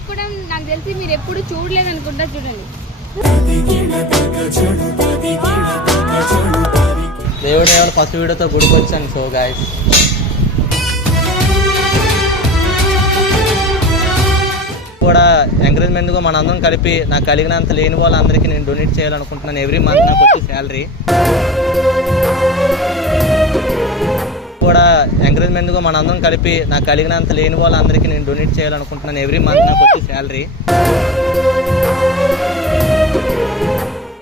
పెట్టుకోవడం నాకు తెలిసి మీరు ఎప్పుడు చూడలేదు అనుకుంటా. చూడండి, దేవుడు ఎవరు ఫస్ట్ వీడియోతో గుడికి వచ్చాను. సో గాయస్ కూడా ఎంకరేజ్మెంట్గా మనందరం కలిపి నాకు కలిగినంత లేని వాళ్ళందరికీ నేను డొనేట్ చేయాలనుకుంటున్నాను. ఎవ్రీ మంత్ నాకు వచ్చే శాలరీ కూడా ఎంకరేజ్మెంట్గా మనందరం కలిపి నాకు కలిగినంత లేని వాళ్ళందరికీ నేను డొనేట్ చేయాలనుకుంటున్నాను. ఎవ్రీ మంత్ నాకు వచ్చే శాలరీ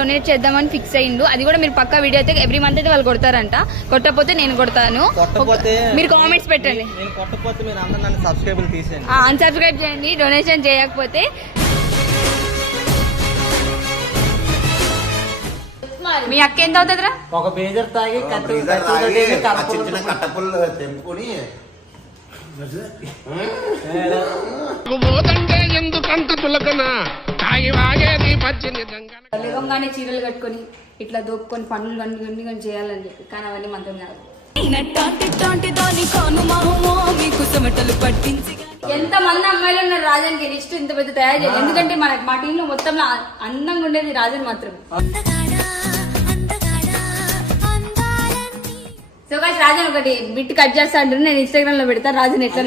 డొనేట్ చేద్దామని ఫిక్స్ అయ్యిండు. అది కూడా మీరు పక్కా వీడియో అయితే ఎవ్రీ మంత్ అయితే వాళ్ళు కొడతారంట. కొట్టకపోతే నేను కొడతాను. మీరు కామెంట్స్ పెట్టండి. అన్సబ్స్క్రైబ్ చేయండి డొనేషన్ చేయకపోతే. మీ అక్క ఎంత అవుతుందిరా? ఒక బేజర్ తాగి ఎందుకంత తులకనా లేవంగానే చీరలు కట్టుకొని ఇట్లా దోపుకొని పనులు అన్ని చేయాలని చెప్పి, కానీ అవన్నీ మంత్రం కాదు. ఎంత మంది అమ్మాయిలు ఉన్నారు రాజన్కి లిస్ట్ ఇంత పెద్ద తయారు చేయాలి. ఎందుకంటే మా టీంలో మొత్తంలో అందంగా ఉండేది రాజన్ మాత్రం. సో గాయ్స్ రాజన్ ఒకటి బిట్ కట్ చేస్తా అంటారు, నేను ఇన్స్టాగ్రామ్ లో పెడతా. రాజన్ ఎట్లా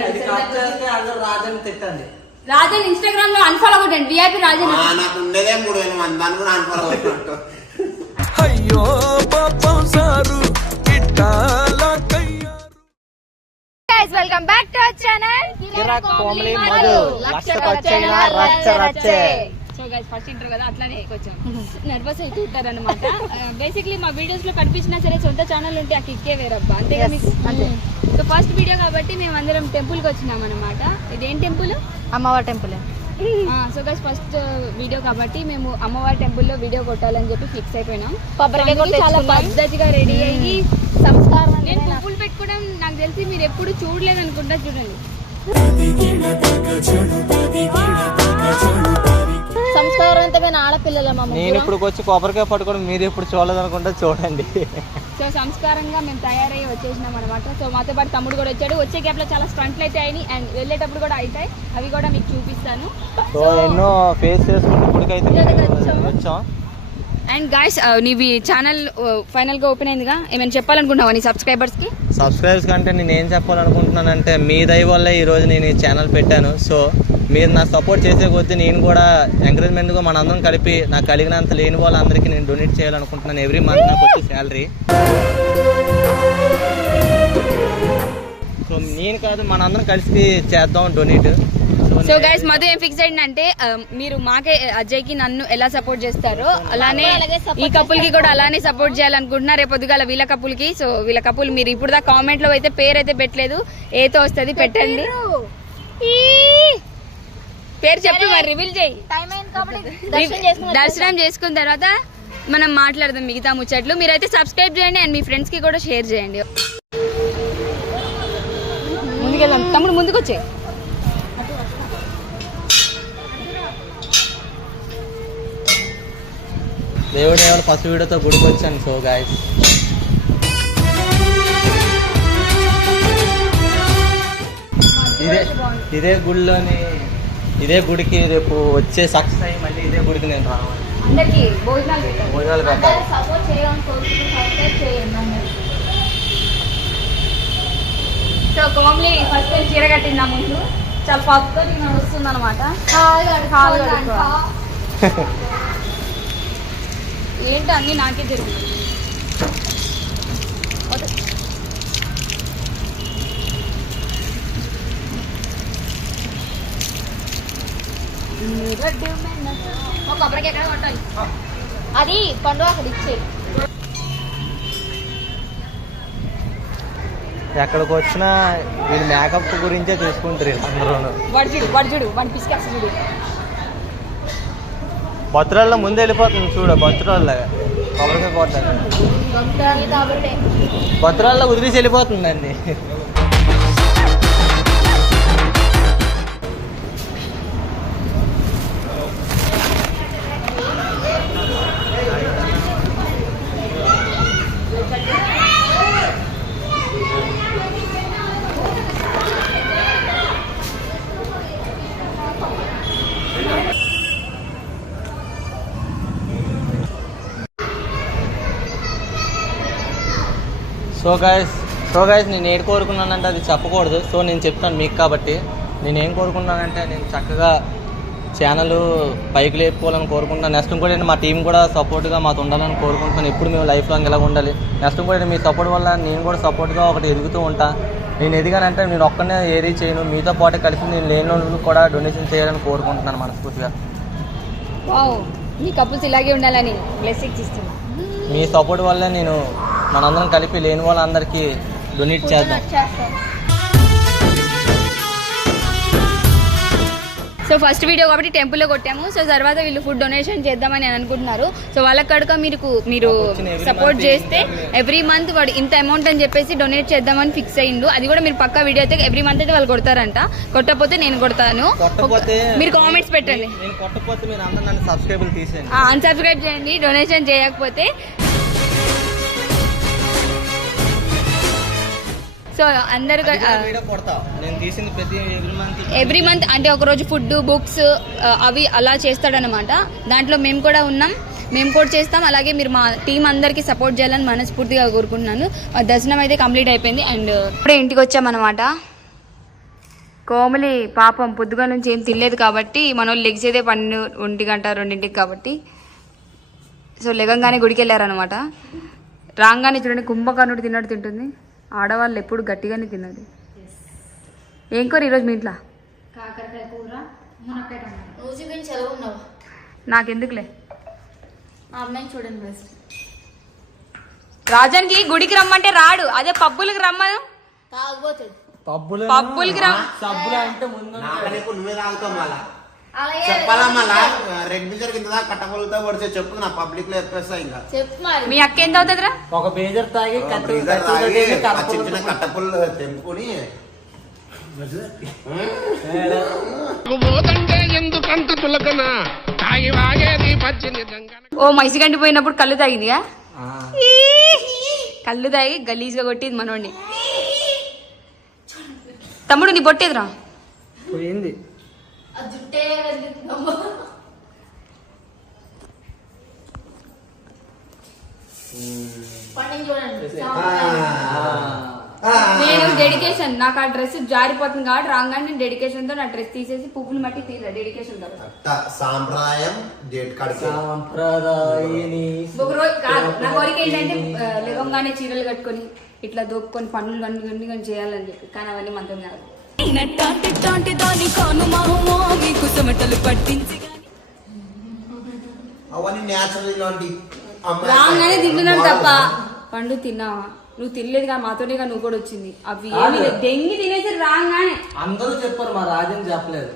రాజన్ ఇన్స్టాగ్రామ్ లో అన్ఫాలో కొట్టండి. VIP Rajan. Welcome back to our channel. So guys first inter కదా, అట్లానే కొంచెం నర్వస్ అయితే ఉంటారు అనమాట. బేసిక్లీ మా వీడియోస్ లో కనిపించినా సరే సొంత ఛానల్ ఉంటే ఆ కిక్కే వేరబ్బా, అంతేగా మీకు. సో ఫస్ట్ వీడియో కాబట్టి మేము అందరం టెంపుల్ కి వచ్చినాం అనమాట. ఇదేం టెంపుల్? అమ్మవారి temple. So guys first video కాబట్టి మేము అమ్మవారి టెంపుల్ లో వీడియో కొట్టాలని చెప్పి ఫిక్స్ అయిపోయినాం. చాలా పద్ధతిగా రెడీ అయ్యి సంస్కారం. నేను పువ్వులు పెట్టుకోవడం నాకు తెలిసి మీరు ఎప్పుడు చూడలేదు అనుకుంటా. చూడండి, సంస్కారవంతమైన ఆడపిల్లలమ్మ. నేను ఇప్పుడు వచ్చి కొబ్బరికాయ పట్టుకోవడం మీరు ఎప్పుడు చూడలేదనుకుంటా. చూడండి, సో సంస్కారంగా మేము తయారయ్యి వచ్చేసినాం అనమాట. సో మాతో పాటు తమ్ముడు కూడా వచ్చాడు. వచ్చే గ్యాప్ లో చాలా స్టంట్లు అయితే అయినాయి అండ్ వెళ్ళేటప్పుడు కూడా అవుతాయి. అవి కూడా మీకు చూపిస్తాను. సో ఎన్నో ఫేస్ చేసుకుంటే వచ్చాం. అండ్ గాయ్స్ నీవి ఛానల్ ఫైనల్ గా ఓపెన్ అయిందిగా, ఏమైనా చెప్పాలనుకుంటున్నావా నీ సబ్స్క్రైబర్స్ కి? సబ్స్క్రైబర్స్ కంటే నేను ఏం చెప్పాలనుకుంటున్నానంటే, మీ దయ వల్ల ఈ రోజు నేను ఈ ఛానల్ పెట్టాను. సో మీరు నాకు సపోర్ట్ చేసే కొద్దీ నేను కూడా ఎంకరేజ్మెంట్గా మనందరం కలిపి నాకు కలిగినంత లేని వాళ్ళందరికీ నేను డొనేట్ చేయాలనుకుంటున్నాను. ఎవ్రీ మంత్ నాకు వచ్చే శాలరీ. సో నేను కాదు, మనందరం కలిసి చేద్దాం డొనేట్. సో గైస్ మధు ఏం ఫిక్స్ అయిందంటే, మీరు మాకే అజయ్కి నన్ను ఎలా సపోర్ట్ చేస్తారో అలానే ఈ కపుల్ కి కూడా అలానే సపోర్ట్ చేయాలనుకుంటున్నా రేపు పొద్దుగాల వీళ్ళ కపుల్ కి. సో వీళ్ళ కపుల్ మీరు ఇప్పుడు దాకా కామెంట్ లో అయితే పేరు అయితే పెట్టలేదు, ఏతో వస్తుంది పెట్టండి. పేరు చెప్పి మరి రివీల్ చేయి. దర్శనం చేసుకున్న తర్వాత మనం మాట్లాడదాం మిగతా ముచ్చట్లు. మీరైతే సబ్స్క్రైబ్ చేయండి అండ్ మీ ఫ్రెండ్స్ కి కూడా షేర్ చేయండి. ముందుకెళ్దాం తమ్ముడు, ముందుకు వచ్చే. దేవుడు ఎవరు ఫస్ట్ వీడియోతో గుడికి వచ్చాను. సో గాయస్ ఇదే గుడిలోని ఇదే గుడికి రేపు వచ్చే సక్సెస్ అయ్యి మళ్ళీ ఇదే గుడికి నేను రావాలి. భోజనాలు పెట్టాలి. సో కోమ్లీ ఫస్ట్ టైం చీర కట్టిందా ముందు చాలా పక్కన నడుస్తుంది అనమాట. ఏంటో అన్ని నాకే జరుగుతుంది. అది పండుగ అక్కడ ఇచ్చే. ఎక్కడికి వచ్చినా వీళ్ళు మేకప్ గురించే చూసుకుంటారు అందరూ. బొత్తురాల్లో ముందు వెళ్ళిపోతుంది చూడ, బొత్తురాల్లాగా కొబ్బరికాయ పోతుంది. బొత్తురాల్లో వదిలేసి వెళ్ళిపోతుందండి. సో గైస్ నేను ఏడు కోరుకున్నానంటే అది చెప్పకూడదు. సో నేను చెప్తాను మీకు కాబట్టి. నేను ఏం కోరుకున్నానంటే నేను చక్కగా ఛానల్ పైకి లేపుకోవాలని కోరుకుంటున్నాను. నెక్స్ట్ కూడా మా టీం కూడా సపోర్ట్గా మాతో ఉండాలని కోరుకుంటున్నాను. ఇప్పుడు మేము లైఫ్ లాంగ్ ఇలా ఉండాలి. నెక్స్ట్ కూడా మీ సపోర్ట్ వల్ల నేను కూడా సపోర్ట్గా ఒకటి ఎదుగుతూ ఉంటా. నేను ఎదిగానంటే నేను ఒక్కనే ఏది చేయను, మీతో పాటు కలిసి నేను లేని వాళ్ళకి కూడా డొనేషన్ చేయాలని కోరుకుంటున్నాను మనస్ఫూర్తిగా. వావ్, మీ కపుల్స్ ఇలాగే ఉండాలని బ్లెస్సింగ్స్ ఇస్తున్నా. మీ సపోర్ట్ వల్ల నేను మనందరం కలిపి లేని వాళ్ళందరికీ డొనేట్ చేద్దాం. సో ఫస్ట్ వీడియో కాబట్టి టెంపుల్లో కొట్టాము. సో తర్వాత వీళ్ళు ఫుడ్ డొనేషన్ చేద్దామని అనుకుంటున్నారు. సో వాళ్ళ కడుక మీరు సపోర్ట్ చేస్తే ఎవ్రీ మంత్ వాడు ఇంత అమౌంట్ అని చెప్పేసి డొనేట్ చేద్దామని ఫిక్స్ అయ్యిండు. అది కూడా మీరు పక్కా వీడియో అయితే ఎవ్రీ మంత్ అయితే వాళ్ళు కొడతారంట. కొట్టకపోతే నేను కొడతాను. మీరు కామెంట్స్ పెట్టండి. అన్సబ్స్క్రైబ్ చేయండి డొనేషన్ చేయకపోతే. సో అందరు ఎవ్రీ మంత్ అంటే ఒకరోజు ఫుడ్ బుక్స్ అవి అలా చేస్తాడనమాట. దాంట్లో మేము కూడా ఉన్నాం, మేము కూడా చేస్తాం. అలాగే మీరు మా టీం అందరికీ సపోర్ట్ చేయాలని మనస్ఫూర్తిగా కోరుకుంటున్నాను. దర్శనం అయితే కంప్లీట్ అయిపోయింది అండ్ ఇప్పుడే ఇంటికి వచ్చామన్నమాట. కోమలి పాపం పొద్దుగా నుంచి ఏం తినలేదు కాబట్టి మన వాళ్ళు లెగ్సేదే 1 గంట 2 కాబట్టి. సో లెగంగానే గుడికి వెళ్ళారనమాట. రాగానే చూడండి కుంభకర్ణుడు తిన్నట్టు తింటుంది. ఆడవాళ్ళు ఎప్పుడు గట్టిగానే తిన్నది. ఏం కూర ఈరోజు మీ ఇంట్లో? కాకరకాయ కూర, మునక్కాయ టమాటా. నువ్వు చూపించి చదువున్నావు, నాకెందుకులే. ఆ అమ్మాయిని చూడండి బస్. రాజానికి గుడికి రమ్మంటే రాడు, అదే పబ్బులకి రమ్మను. తాగుపోతాడు. పబ్బులకి సబ్బులు అంటే ముందు నువ్వే తాగుతావు. మళ్ళా చెప్పాలా? మళ్ళా రెగ్యులర్ కింద కట్టబోలతో పడితే చెప్పు, నా పబ్లిక్ లో చెప్పేస్తా. ఇంకా చెప్పు మరి. మీ అక్క ఏం తాగుతుందిరా? ఒక బేజర్ తాగి చిన్న కట్టపుల్లు తెంపుకొని ఓ మైసిగంటి పోయినప్పుడు కళ్ళు తాగిందిగా. కళ్ళు తాగి గలీజ్గా కొట్టింది మనోడిని. తమ్ముడు నీ పొట్టేదిరా పోయింది. నేను డెడికేషన్, నాకు ఆ డ్రెస్ జారిపోతుంది కాబట్టి రాగానే నేను డెడికేషన్ తో నా డ్రెస్ తీసేసి పువ్వులు మట్టి తీరా డెడికేషన్ సాంప్రదాయం. ఒక రోజు కాదు, నా కోరిక ఏంటంటే లేవంగానే చీరలు కట్టుకొని ఇట్లా దోపుకొని పనులు అన్ని చేయాలని చెప్పి. కానీ అవన్నీ మంత్రం కాదు. అవన్నీ న్యాచురల్ రాగానే తింటున్నాడు తప్ప పండు తిన్నావా? నువ్వు తినలేదు కానీ మాతోనే కానీ నువ్వు కూడా వచ్చింది. అవి ఏమి దెంగి తినేసి రాగానే అందరూ చెప్పారు, మా రాజన్ చెప్పలేదు.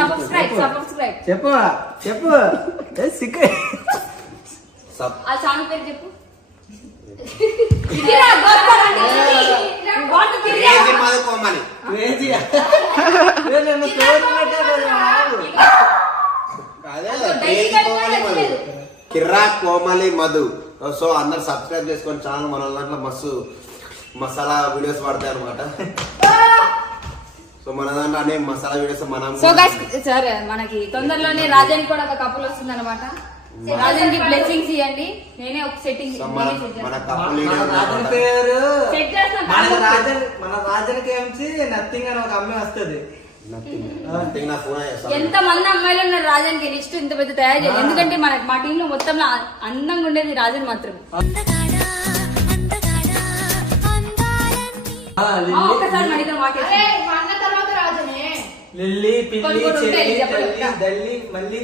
సబ్స్క్రైబ్ చెప్పు చెప్పు ఆ సాంగ్ పేరు చెప్పు. కిర్రా కోమలి మధు. సో అందరు సబ్స్క్రైబ్ చేసుకొని ఛానల్. మన దాంట్లో మస్తు మసాలా వీడియోస్ పడతాయి అనమాట. సో మన దాంట్లో అనే మసాలా వీడియోస్ మనం. సో గైస్ సరే, మనకి తొందరలోనే రాజానికి కూడా ఒక కప్పులు వస్తుంది అనమాట. రాజానికి బ్లెస్సింగ్స్ ఇవ్వండి. నేనే ఒక సెట్టింగ్ మన రాజన్కి ఏమిచి నథింగ్ అని ఒక అమ్మాయి వస్తుంది. ఎంత మంది అమ్మాయిలు ఉన్నారు రాజానికి లిస్ట్ ఇంత పెద్ద తయారు చేయాలి. ఎందుకంటే మా టీమ్ లో మొత్తంలో అందంగా ఉండేది రాజన్ మాత్రమే. ఒక్కసారి మడిగా మాట్లాడే లిల్లీ పిల్లి చెల్లి తల్లి దల్లి మళ్ళీ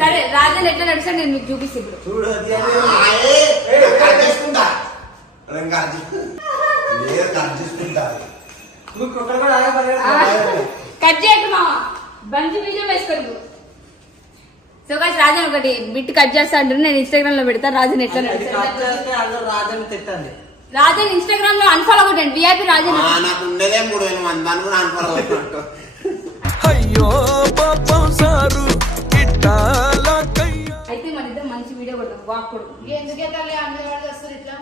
సరే రాజన్ ఎట్లా నడిచాడు నేను మీకు చూపిస్తాను ఇప్పుడు. కట్ చేయకు మామ, బంచి బీజం వేసుకోండి. సో గాయ్స్ రాజన్ ఒకటి బిట్ కట్ చేస్తా అంటారు, నేను ఇన్స్టాగ్రామ్ లో పెడతా. రాజన్ ఎట్లా రాజన్ ఇన్స్టాగ్రామ్ లో అన్ఫాలో కొట్టండి. విఐపి రాజన్. నాకు ఉండేదే 3000 మంది, దాన్ని కూడా అన్ఫాలో కొట్టు. అయితే మన ఇద్దరు మంచి వీడియో కొడతాం. వాక్ కొడుకు ఎందుకే తల్లి అందరూ వస్తారు ఇట్లా.